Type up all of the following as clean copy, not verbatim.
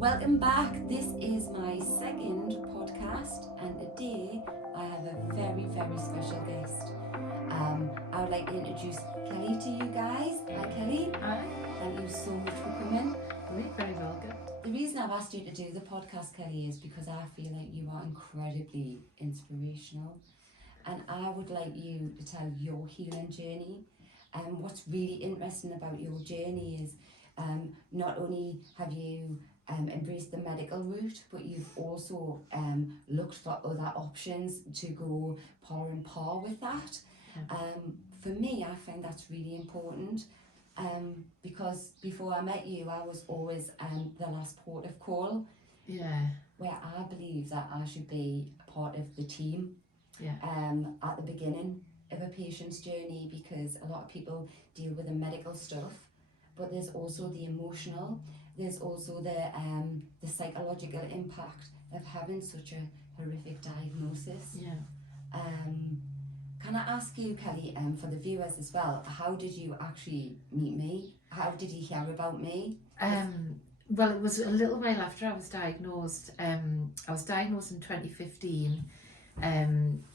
Welcome back. This is my second podcast, and today I have a very, very special guest. I would like to introduce Kellie to you guys. Hi, Kellie. Hi. Thank you so much for coming. You're very welcome. The reason I've asked you to do the podcast, Kellie, is because I feel like you are incredibly inspirational, and I would like you to tell your healing journey. What's really interesting about your journey is not only have you embraced the medical route, but you've also looked for other options to go par and par with that. For me, I find that's really important because before I met you, I was always the last port of call. Yeah. Where I believe that I should be a part of the team. Yeah. At the beginning of a patient's journey, because a lot of people deal with the medical stuff, but there's also the emotional, there's also the psychological impact of having such a horrific diagnosis. Yeah. Can I ask you, Kellie, for the viewers as well, how did you actually meet me? How did you hear about me? Well, it was a little while after I was diagnosed. I was diagnosed in 2015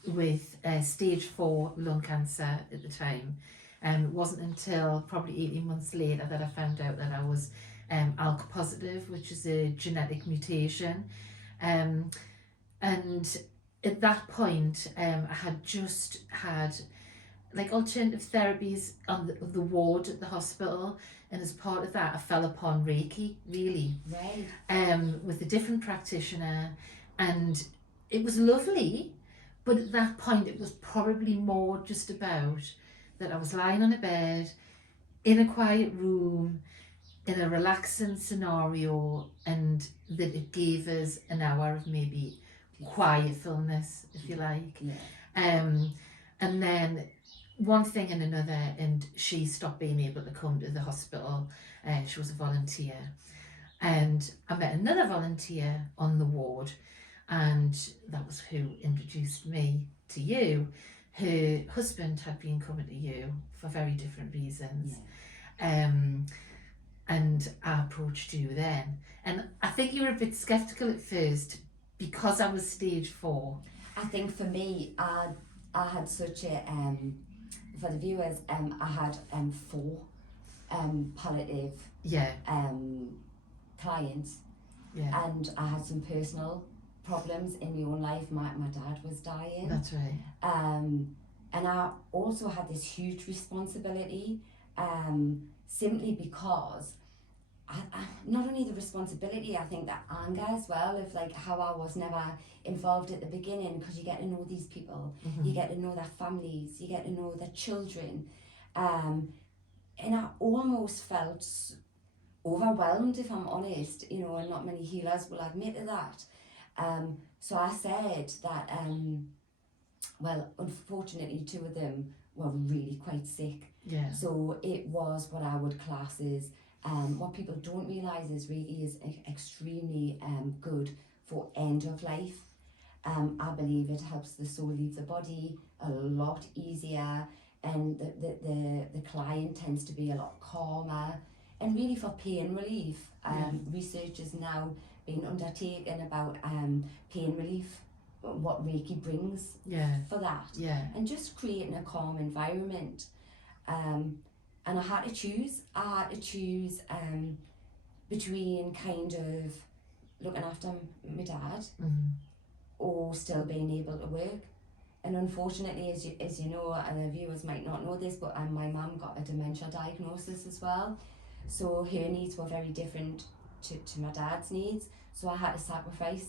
with stage 4 lung cancer at the time. It wasn't until probably 18 months later that I found out that I was ALK positive, which is a genetic mutation. And at that point, I had just had like alternative therapies on the ward at the hospital, and as part of that I fell upon Reiki, really. Right. With a different practitioner, and it was lovely, but at that point it was probably more just about that I was lying on a bed in a quiet room in a relaxing scenario, and that it gave us an hour of maybe quietfulness, if you like. Yeah. And then one thing and another, and she stopped being able to come to the hospital. She was a volunteer, and I met another volunteer on the ward, and that was who introduced me to you. Her husband had been coming to you for very different reasons. Yeah. And I approached you then, and I think you were a bit sceptical at first because I was stage 4. I think for me, I had such a for the viewers, I had 4 palliative clients, and I had some personal problems in my own life. My dad was dying. That's right. And I also had this huge responsibility, simply because I not only the responsibility, I think that anger as well, of like how I was never involved at the beginning, because you get to know these people, you get to know their families, you get to know their children, and I almost felt overwhelmed, if I'm honest, and not many healers will admit to that. So I said that, well, unfortunately 2 of them were really quite sick. Yeah. So it was what I would class as, what people don't realise is Reiki is extremely good for end of life. I believe it helps the soul leave the body a lot easier, and the client tends to be a lot calmer. And really for pain relief, research is now being undertaken about pain relief, what Reiki brings for that. Yeah. And just creating a calm environment. And I had to choose between kind of looking after my dad, or still being able to work. And unfortunately, as you know, and the viewers might not know this, but my mum got a dementia diagnosis as well. So her needs were very different to my dad's needs. So I had to sacrifice,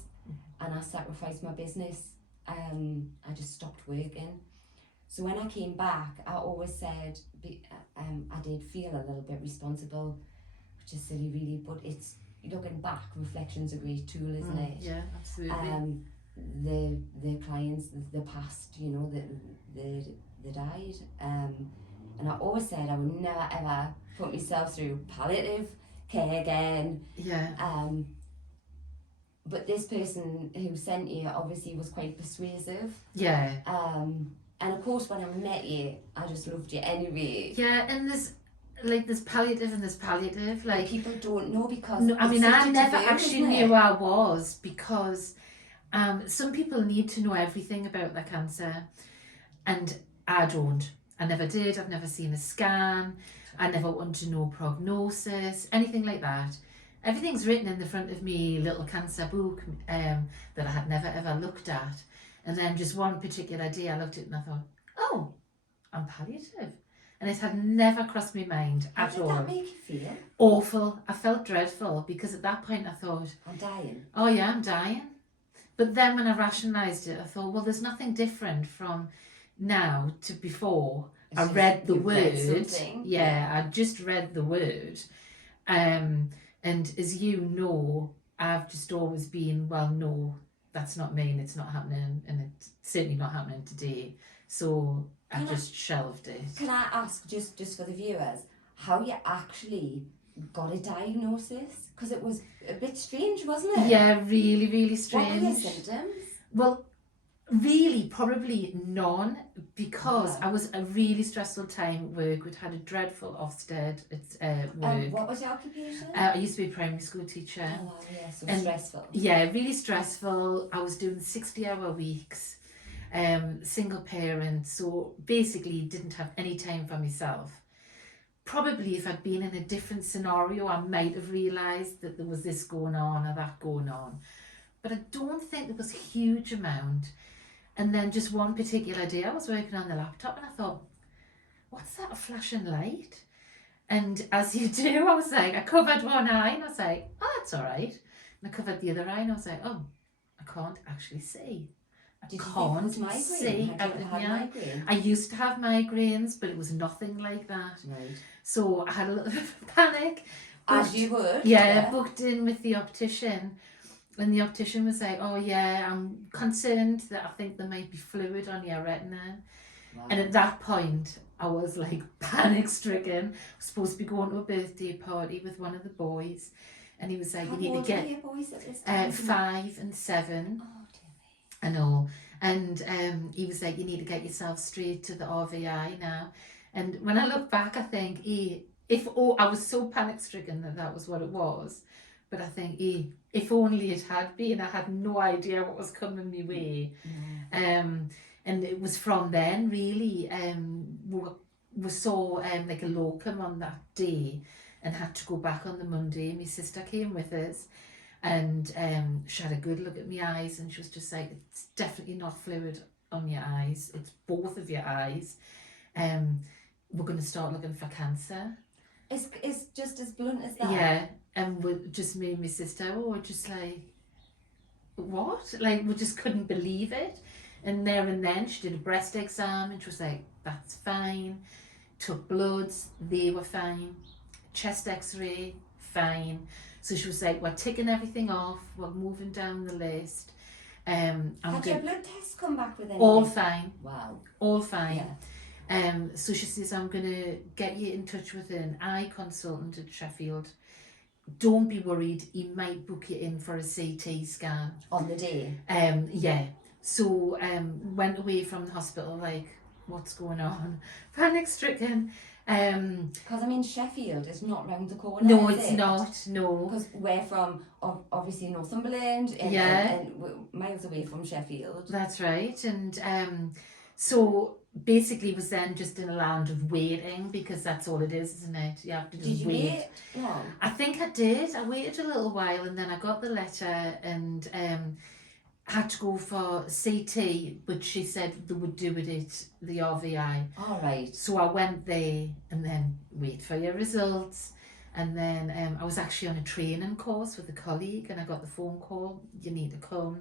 and I sacrificed my business. I just stopped working. So when I came back, I always said, I did feel a little bit responsible, which is silly really, but it's, looking back, reflection's a great tool, isn't it? Yeah, absolutely. The clients, the past, they died. And I always said I would never ever put myself through palliative care again. Yeah. But this person who sent you obviously was quite persuasive. Yeah. And of course, when I met you, I just loved you anyway. Yeah, and like there's palliative and there's palliative. Like people don't know because no, I mean I never taboo, actually knew I was because some people need to know everything about their cancer, and I don't. I never did. I've never seen a scan. I never want to know prognosis, anything like that. Everything's written in the front of me little cancer book that I had never ever looked at. And then just one particular day I looked at it and I thought, oh, I'm palliative. And it had never crossed my mind at all. How did that make you feel? Awful. I felt dreadful because at that point I thought, I'm dying. Oh yeah, I'm dying. But then when I rationalised it, I thought, well, there's nothing different from now to before. I read the word. Yeah, I just read the word. And as you know, I've just always been, well, no, that's not me and it's not happening and it's certainly not happening today. So I just shelved it. Can I ask, just for the viewers, how you actually got a diagnosis? Because it was a bit strange, wasn't it? Yeah, really, really strange. What were your symptoms? Well, really, probably none, because I was a really stressful time at work. We'd had a dreadful Ofsted at work. What was your occupation? I used to be a primary school teacher. Oh, yeah, so stressful. Yeah, really stressful. I was doing 60-hour weeks, single parent, so basically didn't have any time for myself. Probably if I'd been in a different scenario, I might have realised that there was this going on or that going on. But I don't think there was a huge amount. And then just one particular day I was working on the laptop and I thought, what's that, a flashing light? And as you do, I was like, I covered one eye and I was like, oh, that's all right. And I covered the other eye and I was like, oh, I can't actually see. I can't see out of my eye. I used to have migraines, but it was nothing like that. Right. So I had a little bit of panic. As you would. Yeah, booked in with the optician. And the optician was like, oh yeah, I'm concerned that I think there might be fluid on your retina. Wow. And at that point, I was like panic stricken. I was supposed to be going to a birthday party with one of the boys. And he was like, you need to get... How old were your boys at this time? 5 and 7. Oh, dear me. I know. And he was like, you need to get yourself straight to the RVI now. And when I look back, I think, I was so panic stricken that was what it was. But I think, if only it had been, I had no idea what was coming my way. Mm. And it was from then, really, we saw like a locum on that day and had to go back on the Monday. My sister came with us and she had a good look at my eyes and she was just like, it's definitely not fluid on your eyes. It's both of your eyes. We're going to start looking for cancer. It's just as blunt as that? Yeah. And me and my sister were just like, what? Like, we just couldn't believe it. And there and then she did a breast exam and she was like, that's fine. Took bloods, they were fine. Chest x-ray, fine. So she was like, we're ticking everything off, we're moving down the list. Had your blood tests come back with anything? All fine. Wow. All fine. Yeah. So she says, I'm going to get you in touch with an eye consultant at Sheffield. Don't be worried, he might book you in for a CT scan. On the day? Yeah. So went away from the hospital like, what's going on? Panic stricken. Because I mean, Sheffield is not round the corner. No, it's not. No. Because we're from obviously Northumberland and we're miles away from Sheffield. That's right. And so basically was then just in a land of waiting, because that's all it is, isn't it? You have to just wait. Did you wait long? I think I did. I waited a little while and then I got the letter and had to go for CT, but she said they would do it at the RVI. All right. So I went there and then wait for your results. And then I was actually on a training course with a colleague and I got the phone call, you need to come.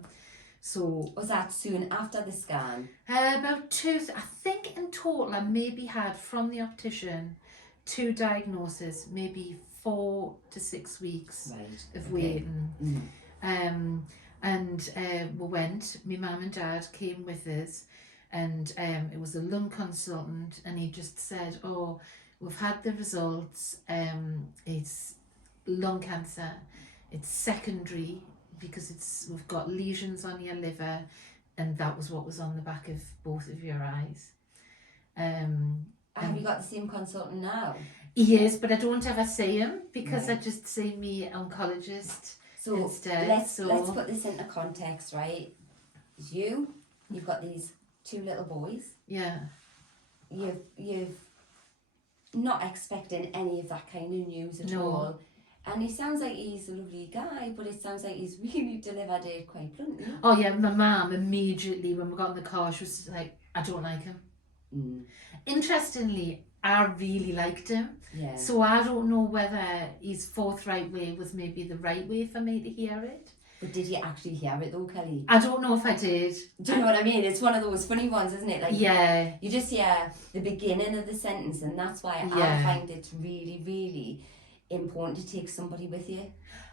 So was that soon after the scan? About 2, I think in total I maybe had from the optician 2 diagnoses, maybe 4 to 6 weeks of waiting. Mm. And we went, my mum and dad came with us and it was a lung consultant and he just said, oh, we've had the results, it's lung cancer, it's secondary, because we've got lesions on your liver, and that was what was on the back of both of your eyes. Have you got the same consultant now? He is, but I don't ever see him because Right. I just see me oncologist So instead. let's put this into context, right? You've got these 2 little boys. Yeah. You've not expecting any of that kind of news at No. all. And it sounds like he's a lovely guy, but it sounds like he's really delivered it quite bluntly. Oh yeah, my mum immediately when we got in the car, she was like, I don't like him. Interestingly, I really liked him. Yeah. So I don't know whether his forthright way was maybe the right way for me to hear it. But did you actually hear it though, Kelly? I don't know if I did. Do you know what I mean? It's one of those funny ones, isn't it? Like, yeah. You just hear the beginning of the sentence, and that's why I find it really, really important to take somebody with you.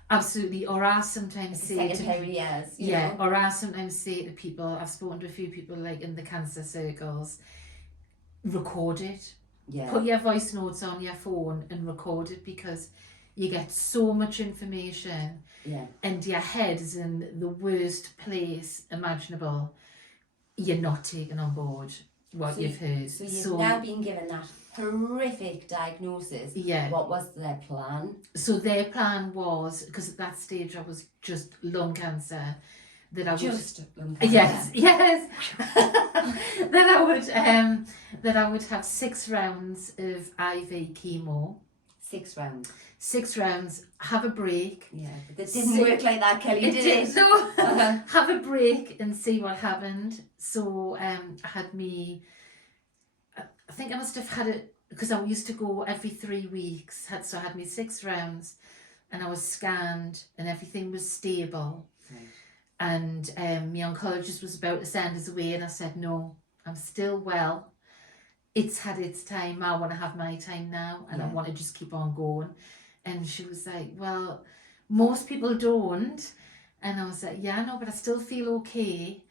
Absolutely. Or I sometimes say to know? Or I sometimes say to people, I've spoken to a few people like in the cancer circles, record it. Yeah. Put your voice notes on your phone and record it, because you get so much information. Yeah. And your head is in the worst place imaginable. You're not taking on board what you've heard. So you've now been given that horrific diagnosis. Yeah. What was their plan? So their plan was, because at that stage I was just lung cancer, that I lung cancer. Yes. that I would have 6 rounds of IV chemo. 6 rounds. 6 rounds, have a break. Yeah, but it didn't work like that, Kelly, did it? No. Have a break and see what happened. So I had me, I think I must have had it, because I used to go every 3 weeks. So I had me 6 rounds and I was scanned and everything was stable. Right. And my oncologist was about to send us away, and I said, no, I'm still well. It's had its time. I want to have my time now, and I want to just keep on going. And she was like, well, most people don't. And I was like, yeah, no, but I still feel okay.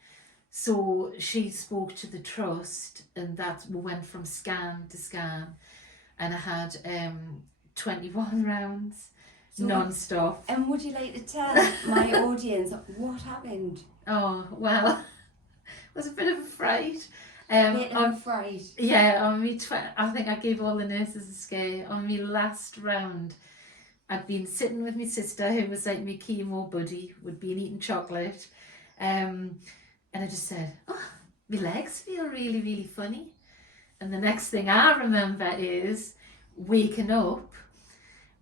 So she spoke to the trust, and that we went from scan to scan, and I had 21 rounds. So non-stop. And would you like to tell my audience what happened? Oh, well, it was a bit of a fright. Fright. Yeah, on me, I think I gave all the nurses a scare. On me last round, I'd been sitting with my sister, who was like my chemo buddy, we'd been eating chocolate. And I just said, oh, my legs feel really, really funny. And the next thing I remember is waking up,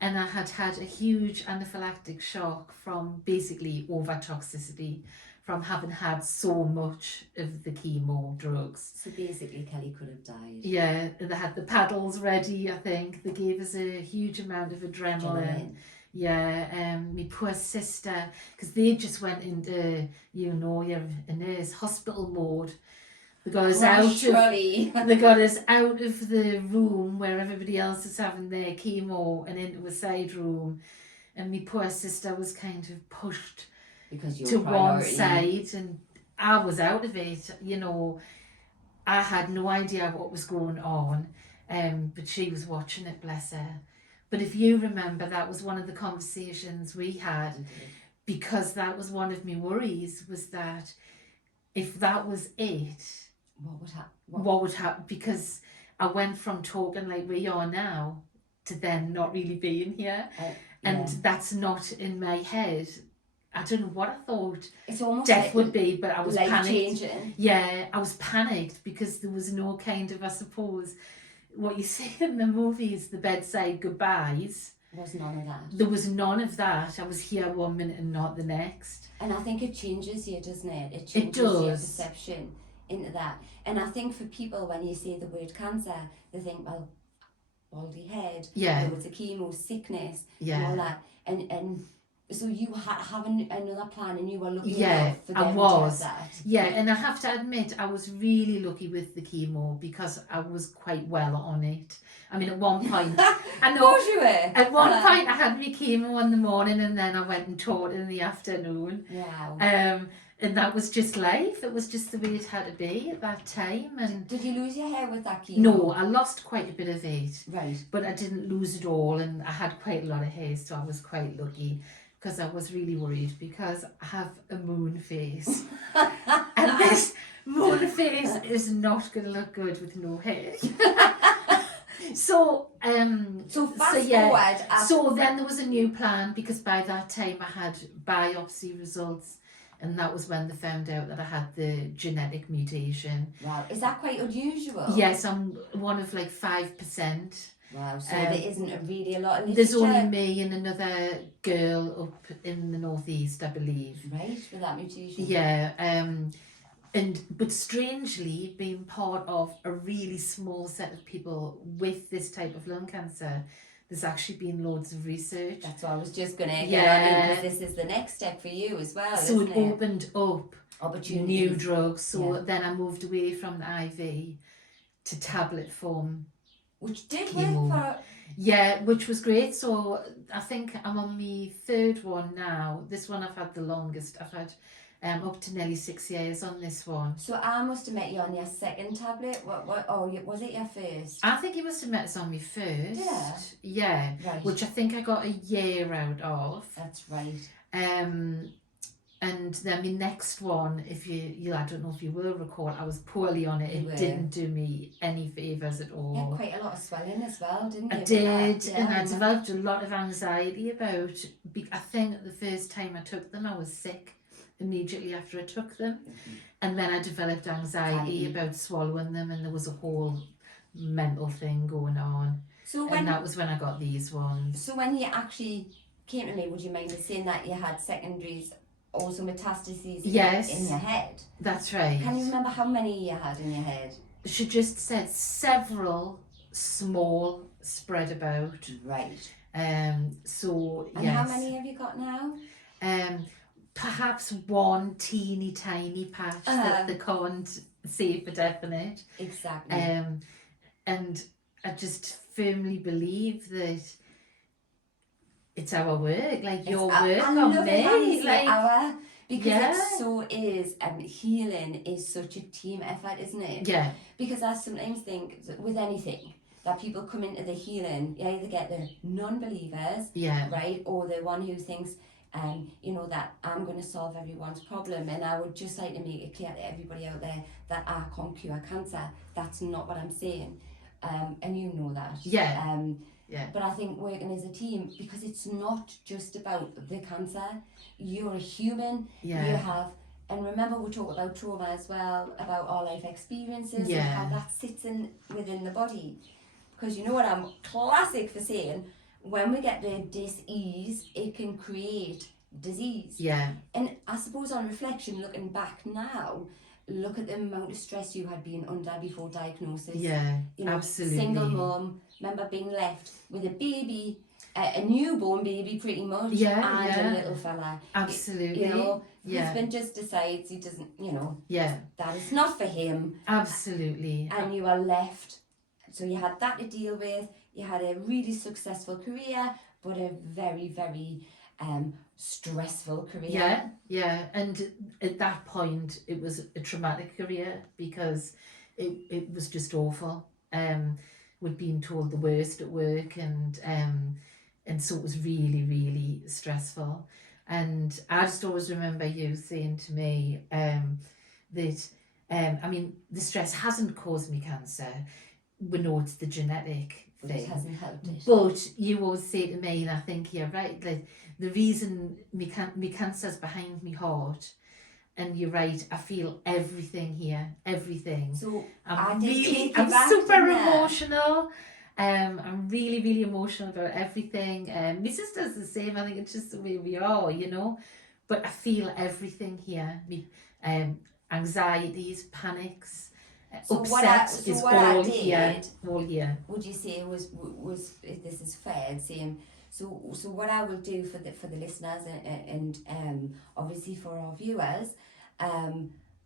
and I had had a huge anaphylactic shock from basically over-toxicity from having had so much of the chemo drugs. So basically Kelly could have died. Yeah, they had the paddles ready, I think. They gave us a huge amount of adrenaline. Yeah, my poor sister, because they just went into, you're a nurse, hospital mode. They got us They got us out of the room where everybody else is having their chemo and into a side room, and my poor sister was kind of pushed to one side, and I was out of it. I had no idea what was going on, but she was watching it, bless her. But if you remember, that was one of the conversations we had, because that was one of my worries, was that if that was it, what would happen? Because I went from talking like we are now to then not really being here. And that's not in my head. I don't know what I thought it's almost death would be, but I was panicked. Changing. Yeah, I was panicked because there was no kind of, I suppose, what you see in the movies, the bedside goodbyes. There was none of that. There was none of that. I was here one minute and not the next. And I think it changes you, doesn't it? It changes your perception into that. And I think for people, when you say the word cancer, they think, well, baldy head, it's a chemo, sickness, and all that. And so you have another plan, and you were looking out for them to have that. Yeah, and I have to admit, I was really lucky with the chemo because I was quite well on it. I mean, at one point, I know. Of course you were. At one point, I had my chemo in the morning, and then I went and taught in the afternoon. Wow. And that was just life. It was just the way it had to be at that time. And did you lose your hair with that chemo? No, I lost quite a bit of it. Right. But I didn't lose it all, and I had quite a lot of hair, so I was quite lucky. Because I was really worried, because I have a moon face. And this moon face is not going to look good with no hair. So fast yeah. forward. So then there was a new plan, because by that time I had biopsy results, and that was when they found out that I had the genetic mutation. Wow, is that quite unusual? Yes, I'm one of like 5%. Wow, so there isn't really a lot of literature. There's only me and another girl up in the northeast, I believe. Right, with that mutation. Yeah, but strangely, being part of a really small set of people with this type of lung cancer, there's actually been loads of research. That's what I was just going to get on, because this is the next step for you as well. So it opened up new drugs. So then I moved away from the IV to tablet form. Which did work for... Yeah, which was great. So I think I'm on my third one now. This one I've had the longest. I've had up to nearly 6 years on this one. So I must have met you on your second tablet. Was it your first? I think you must have met us on my first. Yeah. Yeah. Right. Which I think I got a year out of. That's right. And then my next one, if you I don't know if you will recall, I was poorly on it. It didn't do me any favours at all. You had quite a lot of swelling as well, didn't you? I did, and I developed a lot of anxiety about. I think the first time I took them, I was sick immediately after I took them, and then I developed anxiety about swallowing them, and there was a whole mental thing going on. And that was when I got these ones. So when you actually came to me, would you mind me saying that you had secondaries? Also metastases in your head. That's right. Can you remember how many you had in your head? She just said several, small, spread about. Right. So and how many have you got now? Perhaps one teeny tiny patch that they can't say for definite. Exactly. And I just firmly believe that it's our work, like your work on me. Like, because it so is, healing is such a team effort, isn't it? Yeah. Because I sometimes think that with anything, that people come into the healing, you either get the non-believers, right, or the one who thinks, that I'm going to solve everyone's problem. And I would just like to make it clear to everybody out there that I can't cure cancer. That's not what I'm saying. And you know that. Yeah. But I think working as a team, because it's not just about the cancer. You're a human. Yeah. You have, and remember we talk about trauma as well, about our life experiences and how that sits within the body. Because you know what I'm classic for saying, when we get the dis-ease, it can create disease. Yeah. And I suppose on reflection, looking back now, look at the amount of stress you had been under before diagnosis. Yeah, absolutely. Single mum, remember being left with a baby, a newborn baby pretty much, and a little fella. Absolutely. Husband just decides he doesn't, that is not for him. Absolutely. And you are left. So you had that to deal with. You had a really successful career, but a very, very stressful career. Yeah. And at that point, it was a traumatic career because it was just awful. We'd been told the worst at work, and so it was really, really stressful. And I just always remember you saying to me that, the stress hasn't caused me cancer. We know it's the genetic thing. It hasn't helped it. But you always say to me, and I think you're right, like the reason me cancer's behind me heart, and you're right, I feel everything here, everything. So I'm super emotional. I'm really, really emotional about everything. My sister's the same. I think it's just the way we are, But I feel everything here. Anxieties, panics. Upset is all here. Would you say was if this is fair, saying so what I will do for the listeners and obviously for our viewers,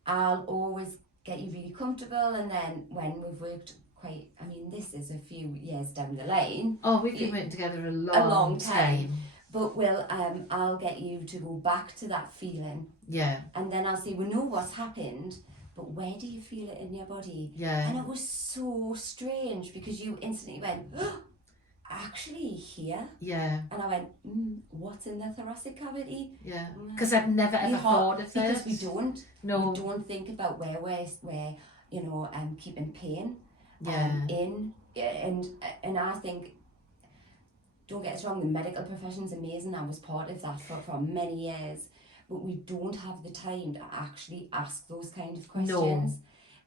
I'll always get you really comfortable, and then when we've worked this is a few years down the line. Oh, we've been working together a long time. But I'll get you to go back to that feeling. Yeah. And then I'll say, we know what's happened, but where do you feel it in your body? Yeah. And it was so strange because you instantly went, oh, actually here? Yeah. And I went, what's in the thoracic cavity? Yeah. Because I've never ever thought of this. Because we don't. No. We don't think about where keeping pain. Yeah. In and I think, don't get us wrong, the medical profession's amazing. I was part of that for many years, but we don't have the time to actually ask those kind of questions. No.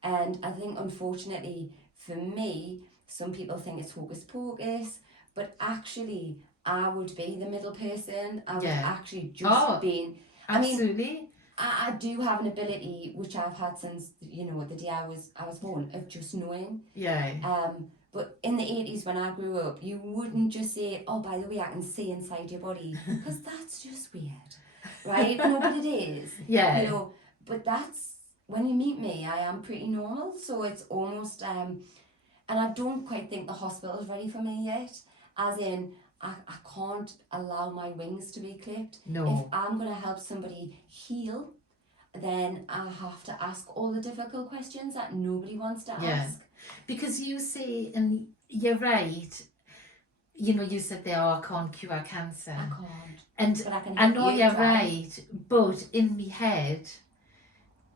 And I think, unfortunately, for me, some people think it's hocus pocus, but actually, I would be the middle person. I would actually just be. Absolutely. I mean, I do have an ability, which I've had since, you know, the day I was born, of just knowing. Yeah. But in the 80s, when I grew up, you wouldn't just say, oh, by the way, I can see inside your body, because that's just weird, right? No, but it is. Yeah. You know, but that's, when you meet me, I am pretty normal, so it's almost, and I don't quite think the hospital's ready for me yet, as in, I can't allow my wings to be clipped. No. If I'm going to help somebody heal, then I have to ask all the difficult questions that nobody wants to ask. Because you say, and you're right, you know, you said there, I can't cure cancer. I can't. And but I can I know you're try. right, but in my head,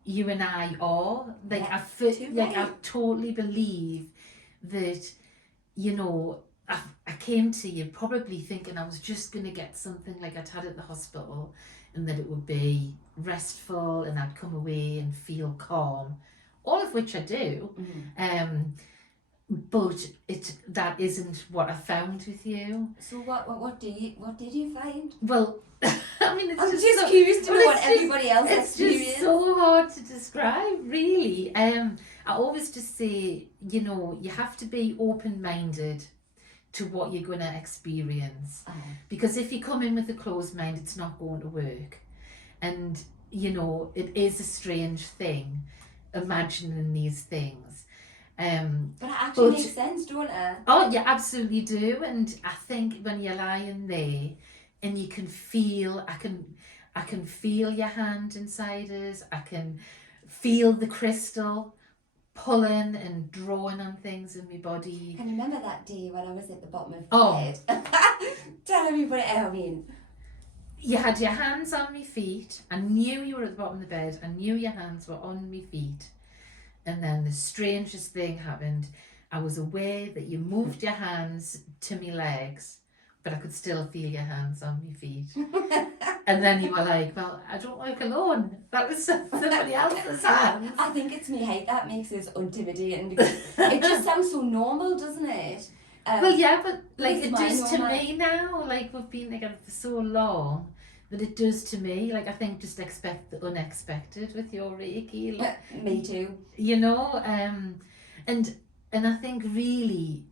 you and I are. Like, I totally believe that, you know, I came to you probably thinking I was just going to get something like I'd had at the hospital, and that it would be restful and I'd come away and feel calm, all of which I do. Mm-hmm. But that isn't what I found with you. So what did you find? Well, I mean, I'm just curious to know what everybody else experienced. It's just so hard to describe, really. I always just say, you know, you have to be open-minded to what you're going to experience. Because if you come in with a closed mind, it's not going to work. And, you know, it is a strange thing, imagining these things. But it actually makes sense, don't it? Oh, you absolutely do. And I think when you're lying there and you can feel, I can feel your hand inside us. I can feel the crystal pulling and drawing on things in my body. Can you remember that day when I was at the bottom of the bed? Tell everybody, I mean. You had your hands on my feet. I knew you were at the bottom of the bed. I knew your hands were on my feet. And then the strangest thing happened. I was aware that you moved your hands to my legs, but I could still feel your hands on my feet. And then you were like, well, I don't work alone. That was somebody else's hands. I think it's me height that makes it intimidating, because it just sounds so normal, doesn't it? Well, yeah, but like it does to me now. Like, we've been together for so long that it does to me. Like, I think just expect the unexpected with your Reiki. Like, me too. You know, and I think really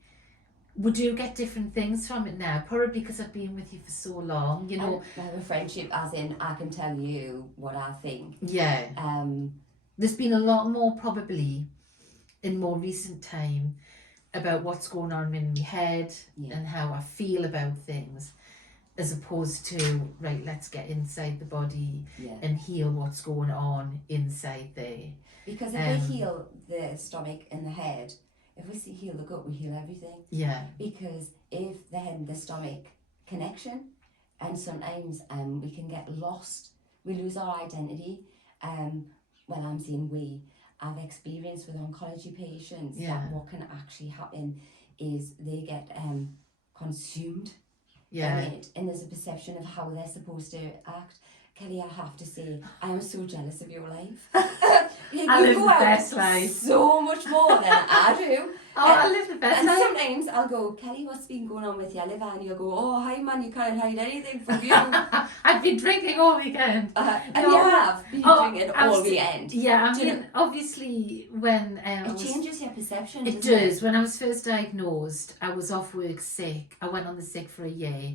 we do get different things from it now, probably because I've been with you for so long, you know. I have a friendship, as in I can tell you what I think. Yeah. There's been a lot more probably in more recent time about what's going on in my head and how I feel about things, as opposed to, right, let's get inside the body and heal what's going on inside there. Because if we heal the stomach and the head, if we heal the gut, we heal everything. Yeah. Because if the head and the stomach connection, and sometimes we can get lost, we lose our identity. Well, I'm saying I've experienced with oncology patients that what can actually happen is they get consumed. Yeah. And there's a perception of how they're supposed to act. Kelly, I have to say, I am so jealous of your life. I live the best life. So much more than I do. I live the best life. And sometimes I'll go, Kelly, what's been going on with your liver? And you'll go, oh, hi man, you can't hide anything from you. I've been drinking all weekend. And you have been drinking all weekend. Yeah, I mean, obviously when... it changes your perception, It does. When I was first diagnosed, I was off work sick. I went on the sick for a year.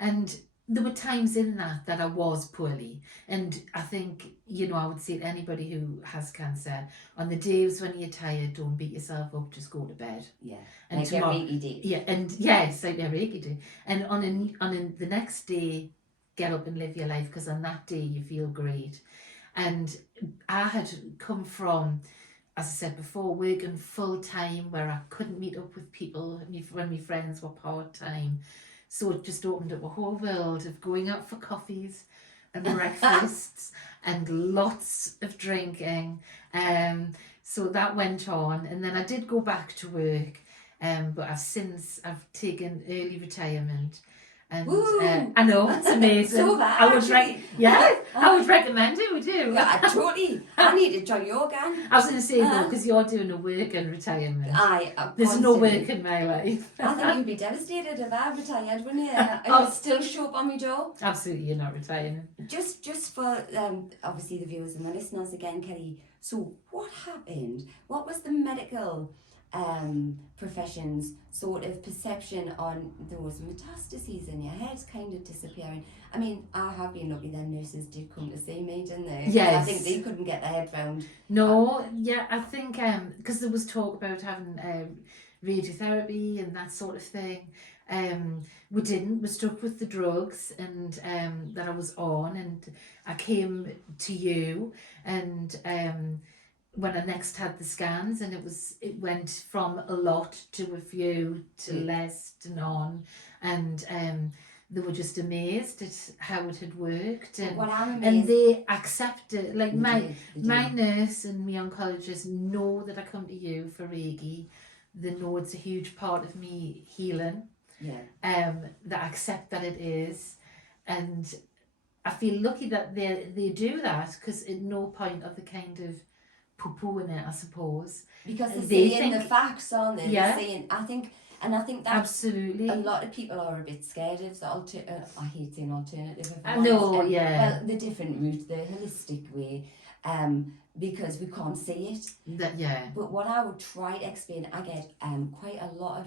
And there were times in that I was poorly. And I think, you know, I would say to anybody who has cancer, on the days when you're tired, don't beat yourself up, just go to bed. Yeah, and like tomorrow, Reiki did. Yeah, and yes, like Reiki did. And on the next day, get up and live your life, because on that day you feel great. And I had come from, as I said before, working full time where I couldn't meet up with people when my friends were part time. So it just opened up a whole world of going out for coffees and breakfasts and lots of drinking. So that went on. And then I did go back to work. But I've taken early retirement. And Woo! I know, it's amazing. So that, I would I would I recommend it, would you? Yeah, I need to join your gang. I was going to say though, because you're doing a work and retirement. There's Constantly. no work in my life. I think you'd be devastated if I retired, wouldn't you? I would still show up on my job. Absolutely, you're not retiring. Just for obviously the viewers and the listeners again, Kelly. So what happened? What was the medical profession's sort of perception on those metastases in your head kind of disappearing? I mean, I have been lucky that nurses did come to see me, didn't they? Yes. I think they couldn't get their head round. No, yeah, I think because there was talk about having radiotherapy and that sort of thing. We didn't. We stuck with the drugs and that I was on, and I came to you, and when I next had the scans, and it went from a lot to a few to less to none, and they were just amazed at how it had worked, and they accepted. Like my nurse and my oncologist know that I come to you for Reiki. They know it's a huge part of me healing. Yeah. That accept that it is, and I feel lucky that they do that, because at no point of the kind of poo-pooing it, I suppose, because they're they seeing the facts, aren't they? Yeah. I think that absolutely a lot of people are a bit scared of the I hate saying alternative. I know, well, the different route, the holistic way, because we can't see it. But what I would try to explain, I get quite a lot of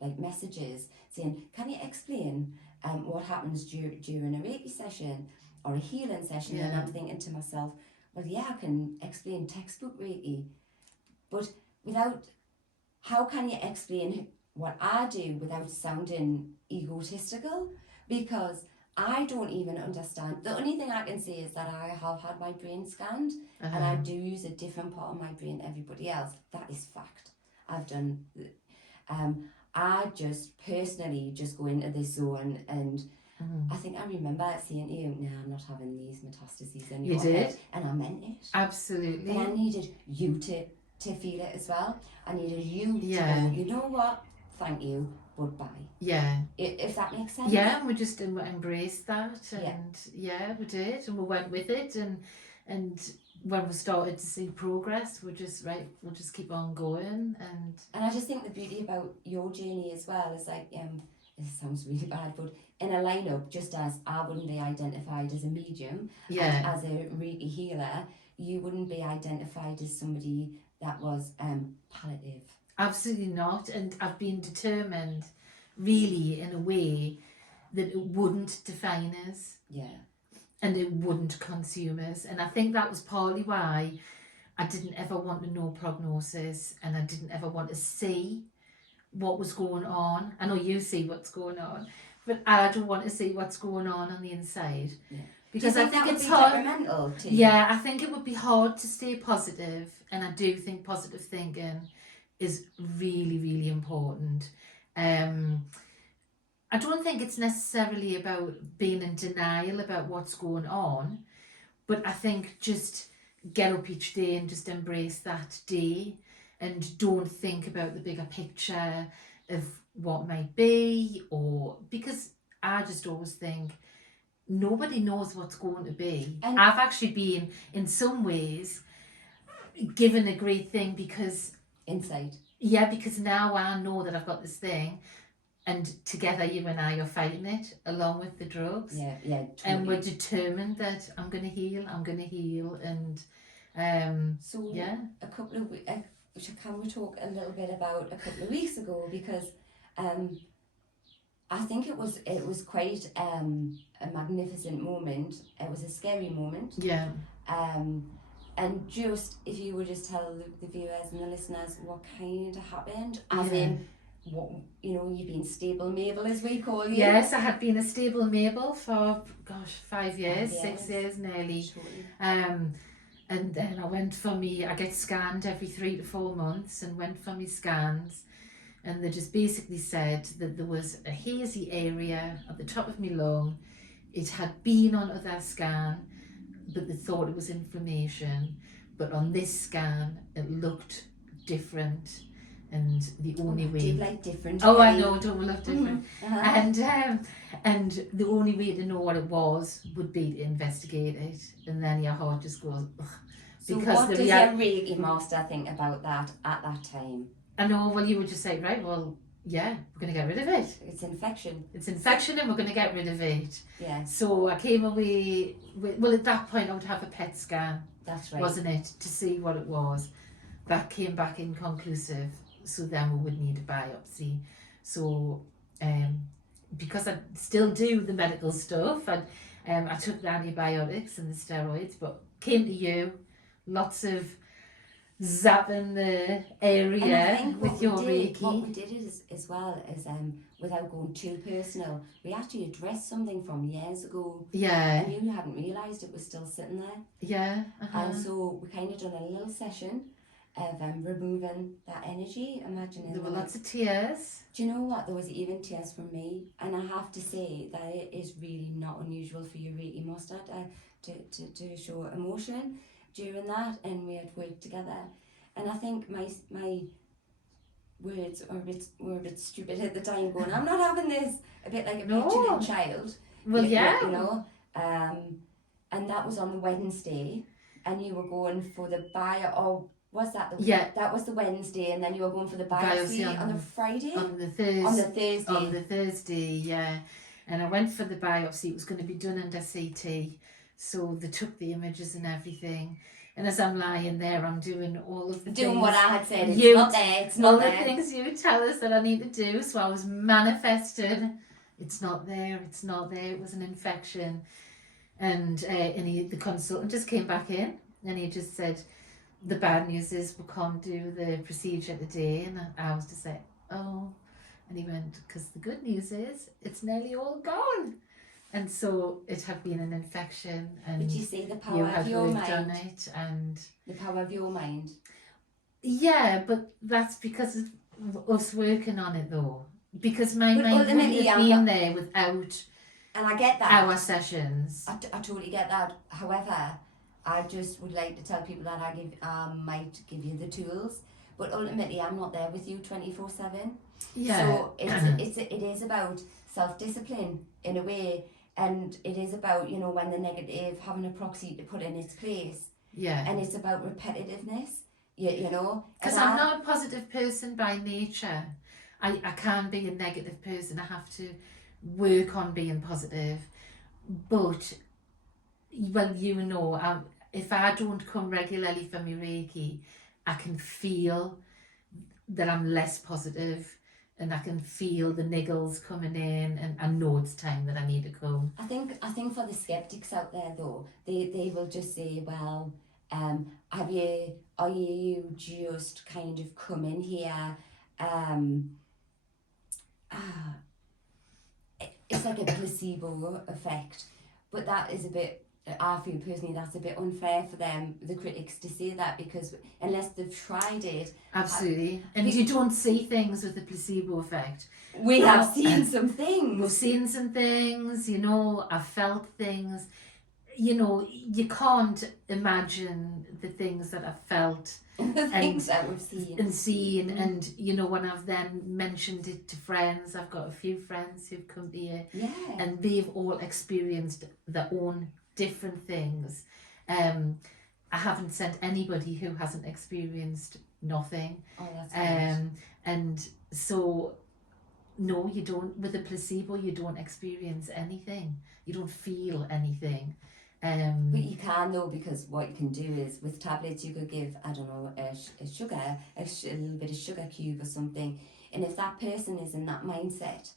like messages saying, can you explain what happens during a Reiki session or a healing session? And I'm thinking to myself, well, yeah, I can explain textbook Reiki, but how can you explain what I do without sounding egotistical? Because I don't even understand. The only thing I can say is that I have had my brain scanned, and I do use a different part of my brain than everybody else. That is fact. I've done. I just personally just go into this zone, and I think I remember saying to you, "No, I'm not having these metastases in your head," and I meant it. Absolutely. But I needed you to feel it as well. I needed you to go, you know what? Thank you, goodbye. Yeah. If that makes sense. Yeah, and we just embraced that, and we did, and we went with it, and when we started to see progress, we'll just keep on going, and I just think the beauty about your journey as well is like it sounds really bad, but in a lineup, just as I wouldn't be identified as a medium, as a Reiki healer, you wouldn't be identified as somebody that was palliative. Absolutely not, and I've been determined, really, in a way, that it wouldn't define us. Yeah. And it wouldn't consume us. And I think that was partly why I didn't ever want to know prognosis, and I didn't ever want to see what was going on. I know you see what's going on, but I don't want to see what's going on the inside. Yeah. Because I think it's hard. Detrimental to you? Yeah, I think it would be hard to stay positive, and I do think positive thinking is really, really important. I don't think it's necessarily about being in denial about what's going on, but I think just get up each day and just embrace that day, and don't think about the bigger picture of what might be, or because I just always think nobody knows what's going to be. And I've actually been, in some ways, given a great thing because insight. Yeah, because now I know that I've got this thing, and together you and I are fighting it along with the drugs. Yeah, totally. And we're determined that I'm going to heal, and a couple of can we talk a little bit about a couple of weeks ago, because I think it was quite a magnificent moment. It was a scary moment. Yeah. And just if you would just tell the viewers and the listeners what kind of happened, as in what you've been stable Mabel, as we call you. Yes, I had been a stable Mabel for 5 years, 6 years nearly. And then I went for I get scanned every 3 to 4 months, and went for my scans, and they just basically said that there was a hazy area at the top of my lung. It had been on other scan, but they thought it was inflammation, but on this scan it looked different, and the only way... Do you like different? Oh, I know, don't we love different? Uh-huh. And the only way to know what it was would be to investigate it, and then your heart just goes, ugh. So what does your Reiki master think about that at that time? I know, well, you would just say, right, well, yeah, we're going to get rid of it. It's infection. It's infection and we're going to get rid of it. Yeah. So I came away with, well, at that point I would have a PET scan. That's right. Wasn't it? To see what it was. That came back inconclusive. So then we would need a biopsy. So because I still do the medical stuff, and I took the antibiotics and the steroids, but came to you, lots of zapping the area with your Reiki. What we did is, as well as without going too personal, we actually addressed something from years ago. Yeah. And you hadn't realised it was still sitting there. Yeah. And so we kind of done a little session of removing that energy, imagining there were lots of tears. Do you know what? There was even tears from me, and I have to say that it is really not unusual for your Reiki master to show emotion during that, and we had worked together. And I think my words were a bit stupid at the time, going, I'm not having this, a bit like a petulant child. Well, yeah. You know, and that was on the Wednesday, and you were going for the was that the... Yeah. That was the Wednesday, and then you were going for the biopsy on the Friday? On the Thursday. On the Thursday, yeah. And I went for the biopsy. It was going to be done under CT. So they took the images and everything. And as I'm lying there, I'm doing all of the doing things... what I had said. It's not there. It's not there. All the things you tell us that I need to do. So I was manifesting. It's not there. It's not there. It was an infection. And the consultant just came back in, and he just said, the bad news is we can't do the procedure today. And I was just like, oh. And he went, because the good news is it's nearly all gone. And so it had been an infection, and but you see the power of your mind. On it, and the power of your mind. Yeah, but that's because of us working on it, though. Because my mind wouldn't have been there without. And I get that. Our sessions. I totally get that. However, I just would like to tell people that I might give you the tools, but ultimately I'm not there with you 24/7. Yeah. So it is about self-discipline in a way. And it is about, you know, when the negative, having a proxy to put in its place. Yeah. And it's about repetitiveness, you know. Because I'm not a positive person by nature. I can't be a negative person. I have to work on being positive. But, well, you know, if I don't come regularly for my Reiki, I can feel that I'm less positive. And I can feel the niggles coming in, and I know it's time that I need to come. I think for the skeptics out there though, they will just say, well, are you just kind of coming here? It's like a placebo effect, but that is a bit. I feel personally that's a bit unfair for them, the critics, to say that, because unless they've tried it. Absolutely. And you don't see things with the placebo effect. We have seen some things. We've seen some things, you know, I've felt things. You know, you can't imagine the things that I've felt. The things that we've seen. And seen. Mm-hmm. And, you know, when I've then mentioned it to friends, I've got a few friends who've come here. Yeah. And they've all experienced their own different things. I haven't sent anybody who hasn't experienced nothing. Oh, that's great. And so, no, you don't. With a placebo, you don't experience anything. You don't feel anything. But you can though, because what you can do is with tablets you could give, I don't know, a little bit of sugar cube or something, and if that person is in that mindset,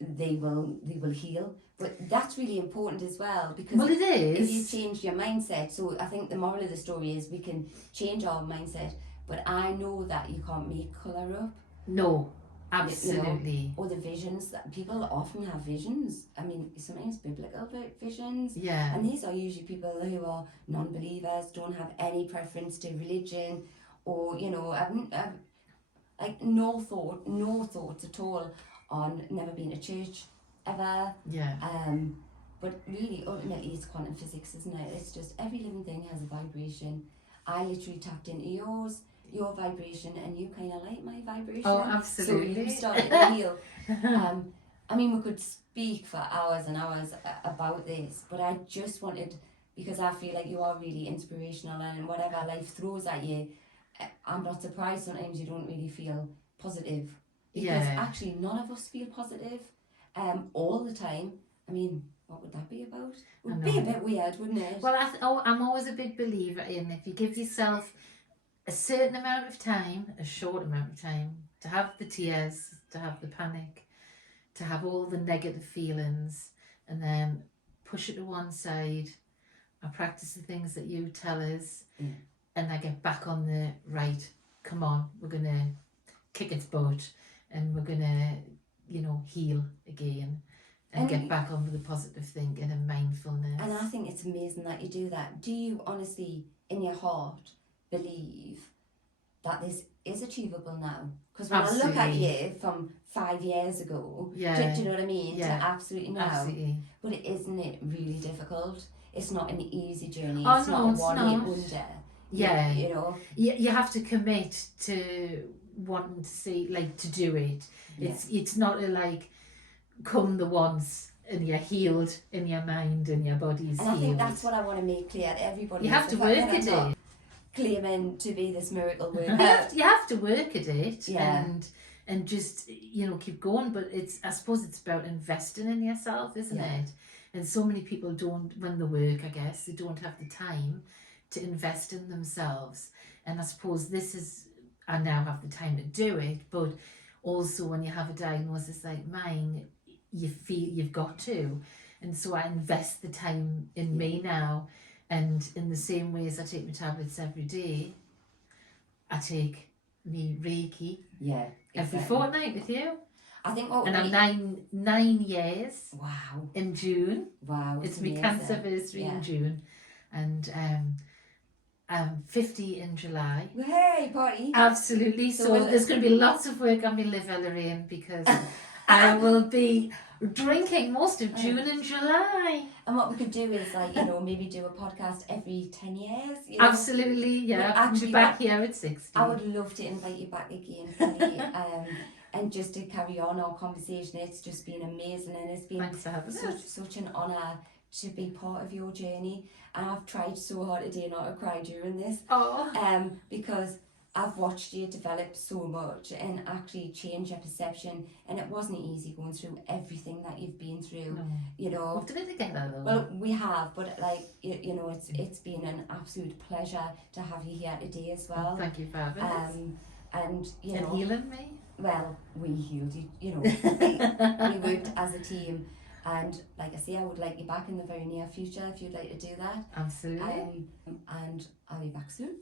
they will heal. But that's really important as well, because it is. If you change your mindset, so I think the moral of the story is we can change our mindset, but I know that you can't make colour up. No, absolutely. You know, or the visions that people often have visions. I mean, sometimes biblical visions. Yeah. And these are usually people who are non-believers, don't have any preference to religion, or, you know, have like no thoughts at all on never been to church ever. Yeah. But really, ultimately, it's quantum physics, isn't it? It's just every living thing has a vibration. I literally tapped into yours, your vibration and you kind of like my vibration. Oh, absolutely. So you started to heal. I mean, we could speak for hours and hours about this, but I just wanted, because I feel like you are really inspirational, and whatever life throws at you, I'm not surprised sometimes you don't really feel positive. Because actually none of us feel positive all the time. I mean, what would that be about? It would be a bit weird, wouldn't it? Well, I'm always a big believer in, if you give yourself a certain amount of time, a short amount of time, to have the tears, to have the panic, to have all the negative feelings, and then push it to one side. I practice the things that you tell us, and I get back on the right. Come on, we're gonna kick its butt, and we're gonna, heal again, and get back on with the positive thinking and mindfulness. And I think it's amazing that you do that. Do you honestly, in your heart, believe that this is achievable now? Because when I look at you from 5 years ago, do you know what I mean? Yeah. To absolutely now. Absolutely. But isn't it really difficult? It's not an easy journey. Oh, it's no, not it's a one-hit wonder. Yeah. You know? You have to commit to wanting to see, to do it. It's not come the once and you're healed in your mind and your body's healed. And I think that's what I want to make clear to everybody. You have to work at it. Claiming to be this miracle worker. You have to work at it, yeah. and just keep going. But I suppose it's about investing in yourself, isn't it? And so many people don't, when they work, I guess they don't have the time to invest in themselves. And I suppose I now have the time to do it. But also when you have a diagnosis like mine, you feel you've got to, and so I invest the time in me now. And in the same way as I take my tablets every day, I take me Reiki every fortnight with you. I think I'm 9 years. Wow. In June. Wow. It's my cancer anniversary in June. And I'm 50 in July. Hey, party. Absolutely. So there's going to be lots of work on my liver, Lorraine, because I will be drinking most of June and July. And what we could do is maybe do a podcast every 10 years. Absolutely, yeah. I'll be back here at 60. I would love to invite you back again, Kellie, and just to carry on our conversation. It's just been amazing, and it's been such an honour to be part of your journey. And I've tried so hard today not to cry during this. Because I've watched you develop so much and actually change your perception, and it wasn't easy going through everything that you've been through. We've done it together though. Well, we have, but it's been an absolute pleasure to have you here today as well. Thank you for having us. And healing me. Well, we healed you. We worked as a team, and like I say, I would like you back in the very near future if you'd like to do that. Absolutely. And I'll be back soon.